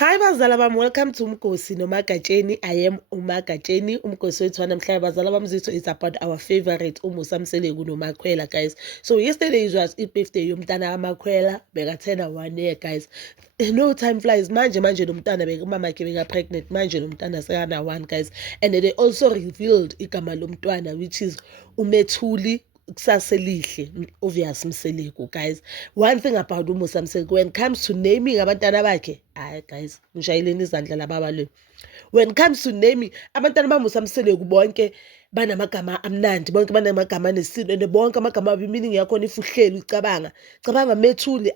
Hi bazala bami, welcome to Umgosi noMagatsheni. I am uMagatsheni. Umgosi wethu wanamhlanje bazala bami zitho is about our favorite uMusa Mseleku noMakhwela guys. So yesterday was i-birthday yomntana kaMakhwela, bekathena 1 year guys. No time flies. Manje nomntana umamakhe beka pregnant, manje nomntana sekana 1 guys. And they also revealed igama lomntwana which is uMethuli kusaselihle, obvious Mseleku guys. One thing about uMusa Mseleku, when it comes to naming abantwana bakhe, guys, ngishayeleni izandla laba lo. When it comes to naming abantwana baMusa Mseleku bonke banamagama amnandi, bonke banamagama anesilo, and bonke amagama meaning yakhona if uhleli ucabanga Methuli.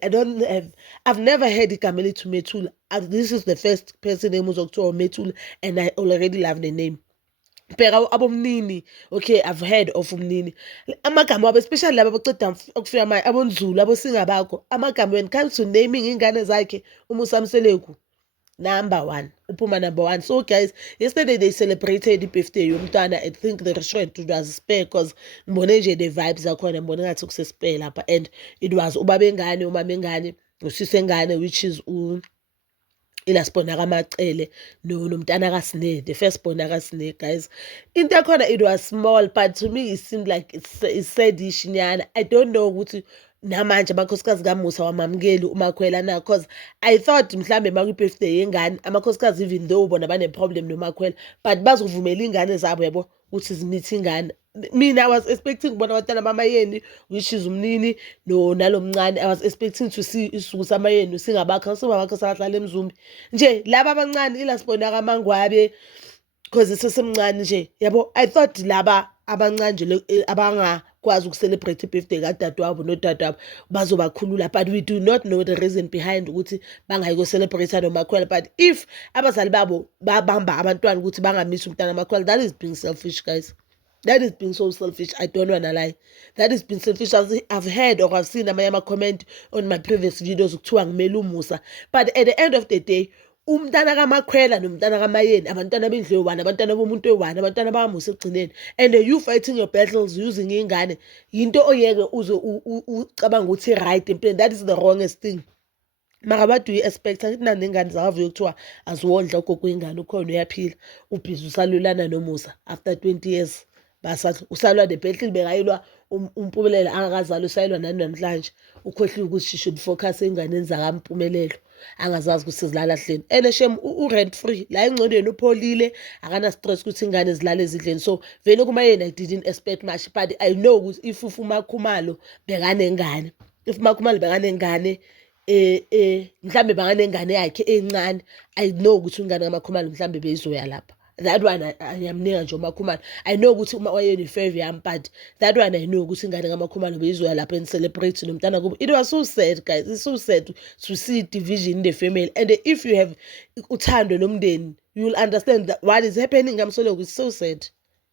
I've never heard igama elithi Methuli. This is the first person name uzokuthiwa Methuli, and I already love the name. Phela abomnini, okay, I've heard of umnini. Amagama wabo especially laba abaceda ukufika manje abonzulu abosingabakho. Amagama when it comes to naming ingane zakhe, uMusa Mseleku number 1, uphuma number 1. So guys, yesterday they celebrated the birthday yomntwana. I think the restaurant was spare because ngibone nje the vibes zakhona, ngibone ngathi kusespare lapha, and it was ubaba engane, umama engane, usisi engane, which is ilasibona kaMacele nomntana kaSne, the first born kaSne guys. Into yakhona it was small, but to me it seemed like it's sadish nyana. I don't know ukuthi namanje amakhosikazi kaMusa wamamukeli uMakhwela na, because I thought mhlambe makwi-birthday yengane amakhosikazi even though bona bane-problem noMakhwela but bazovumela ingane zabo yabo ukuthi zimithe ingane. Mina I was expecting ukubona abantwana bamayeni which is umnini nalomncane. I was expecting to see isisuku samayeni singabakho sahlala eMzumbi nje laba abancane ilasibona kaMangwabe because isesemncane nje yabo. I thought laba abancane nje abangakwazi ukucelebrate i-birthday kadadewabo nodadewabo bazobakhulula, but we do not know the reason behind ukuthi bangayi ko-celebrate noMakhwela. But if abazali babo babamba abantwana ukuthi bangamisi umntana kaMakhwela, that is being selfish guys. That is being so selfish. I don't wanna lie. That is being selfish. I've heard or I've seen a comment on my previous videos ukuthiwa ngimele uMusa. But at the end of the day, umntana kaMakhwela nomntana kaMayeni abantwana bendlu eyi-1, abantwana bomuntu eyi-1, abantwana bakaMusa ekugcineni, and you fighting your battles using ingane yinto oyeke uze ucabanga ukuthi right empilweni. That is the wrongest thing. Mara what do you expect? Angithi nani ingane zakavuyo kuthiwa aziwondla ugogo ingane ukhona uyaphila ubhizi usalulana noMusa after 20 years. Basathi usalwa nebhetli bekayilwa uMpumelelo angakazali, usayilwa nani namhlanje. Ukhohliwe ukuthi she should focus enganeni zakaMpumelelo, angazazi ukuthi sizilala hleni. And shem u-rent free la engcondweni upholile, akana stress ukuthi ingane zilale ezidleni. So vele kumayena I didn't expect much, but I know ukuthi if uMakhumalo bekanengane, if uMakhumalo bekanengane mhlambe bekanengane yakhe encane, I know ukuthi ingane kaMakhumalo mhlambe beyizoya lapha. That one ayamninga nje uMakhumalo. I know ukuthi uma wayeni favor yami, but that one I know ukuthi ingane kaMakhumalo beyizoya lapha and celebrate nomntana kubo. It was so sad guys. It's so sad to see division in the family, and if you have uthando nomndeni you will understand that what is happening kaMseleku is so sad.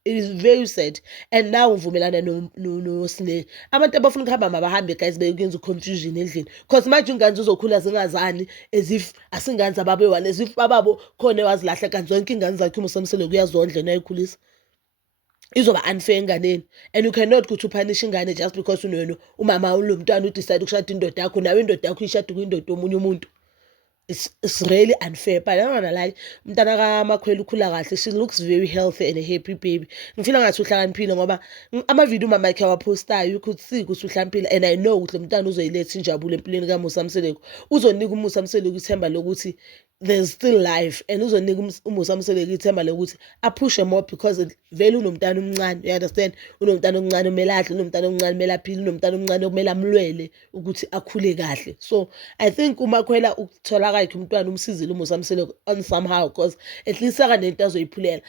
It is very sad. And now uvumelana noSne. Abantu abafuna ukuhamba mabahambe guys, beyenza confusion endlini because manje ingane zizokhula zingazani as if asingane zababe-1, as if bababo khona wazilahla kanti zonke ingane zakhe uMusa Mseleku uyazondla nayikhulisa. Izoba unfair enganeni, and you cannot go to punish ingane just because umama ulomntwana udecide ukushada indoda yakho, nawe indoda yakho ishada kwindoda omunye umuntu. It's really unfair, but I don't wanna lie. Umntana kaMakhwela ukhula kahle. She looks very healthy and a happy baby. Ngifila ngathi uhlakaniphile ngoba ama-video umama yakhe awaphostayo you could see ukuthi uhlakaniphile, and I know ukuthi lo mntana uzoyiletha injabulo empilweni kaMusa Mseleku. Uzonika uMusa Mseleku ithemba lokuthi there's still life, and uzonika uMusa Mseleku ithemba lokuthi apushe more because vele unomntana omncane, you understand. Unomntana omncane omele adle, unomntana omncane omele aphile, unomntana omncane okumele amlwele ukuthi akhule kahle. So I think uMakhwela ukuthola kwakhe umntwana umsizile uMusa Mseleku on somehow because at least akanento azoyiphulela.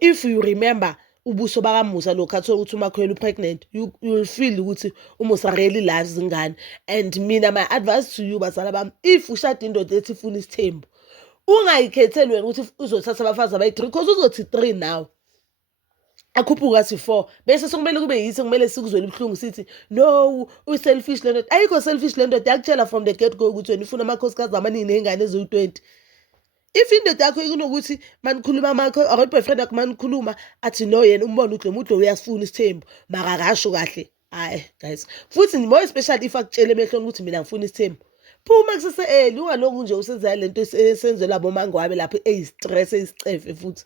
If you remember ubuso bakaMusa lokho athola ukuthi uMakhwela pregnant, you will feel ukuthi uMusa really loves ingane. And mina my advice to you bazala bami, if ushada indoda ethi ifuna isithembu, ungayikhetheli wena ukuthi uzothatha abafazi abayi-3 because uzothi 3 now akhuphuka athi 4 bese sokumele kube yisi kumele sikuzwele ubuhlungu sithi no uselfish le ndoda. Ayikho selfish le ndoda, yakutshela from the get go ukuthi wena ufuna amakhosikazi amaningi ney'ngane eziwu-20. If indoda yakho ikunokuthi manikhuluma amakho or i-boyfriend yakho manikhuluma athi no yena umbone ukuthi lo muntu lo uyasifuna isithembu maka akasho kahle, hayi guys. Futhi more especially if akutshele emehlweni ukuthi mina ngifuna isithembu, phuma kusese early, ungaloku nje usenza lento esenzelwa bomangwabe lapho eyistress eyisicefe futhi.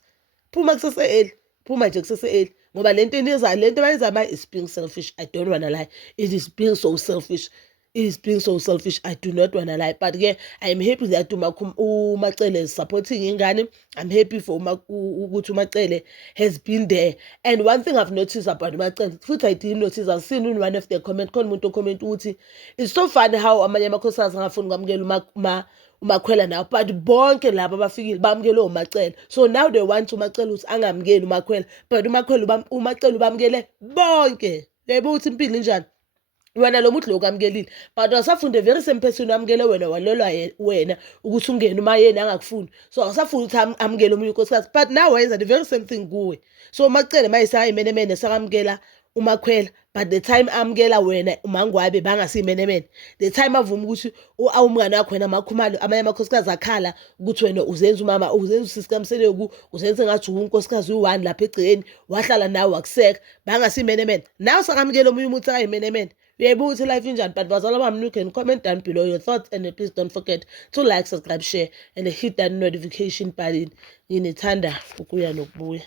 Phuma kusese early, phuma nje kusese early ngoba lento eniza lento abayenza manje is being selfish. I don't wanna lie, it is being so selfish. It is being so selfish. I do not wanna lie, but-ke I am happy that uMacele is supporting ingane. I'm happy for ukuthi uMacele has been there. And one thing I've noticed about uMacele, futhi I didn't notice, I've seen in one of the comment, khona umuntu ocomment ukuthi it's so funny how amanye amakhosikazi angafuni ukwamukela uMakhwela now, but bonke laba abafikile bamukele uMacele. So now they want uMacele ukuthi angamukeli uMakhwela, but uMacele ubamukele bonke. Yebo ukuthi impilo injani. Wena lo muntu lokuamukelile, but wasafunde very same person amukele wena walelwa wena ukuthi ungene uma yena angakufuni. So awusafuni ukuthi amukele omunye unkosikazi, but now wenza the very same thing kuwe. So Macele mayisayimenemene sakamukela uMakhwela, but the time amukela wena uMangwabe bangasiyimenemene. The time avuma ukuthi awumngane wakho wena Makhumalo amanye amakhosikazi akhala ukuthi wena uzenza umama, uzenza usisikamseleku, uzenza ngathi unkosikazi u1 lapha egcekeni, wahlala nawe wakuseka bangasiyimenemene. Now sakamukela omunye umuntu akayimenemene. Yebo ukuthi life injani, but bazalwa bami, you can comment down below your thoughts, and please don't forget to like, subscribe, share and hit that notification button. Nginethanda ukuya nokubuya.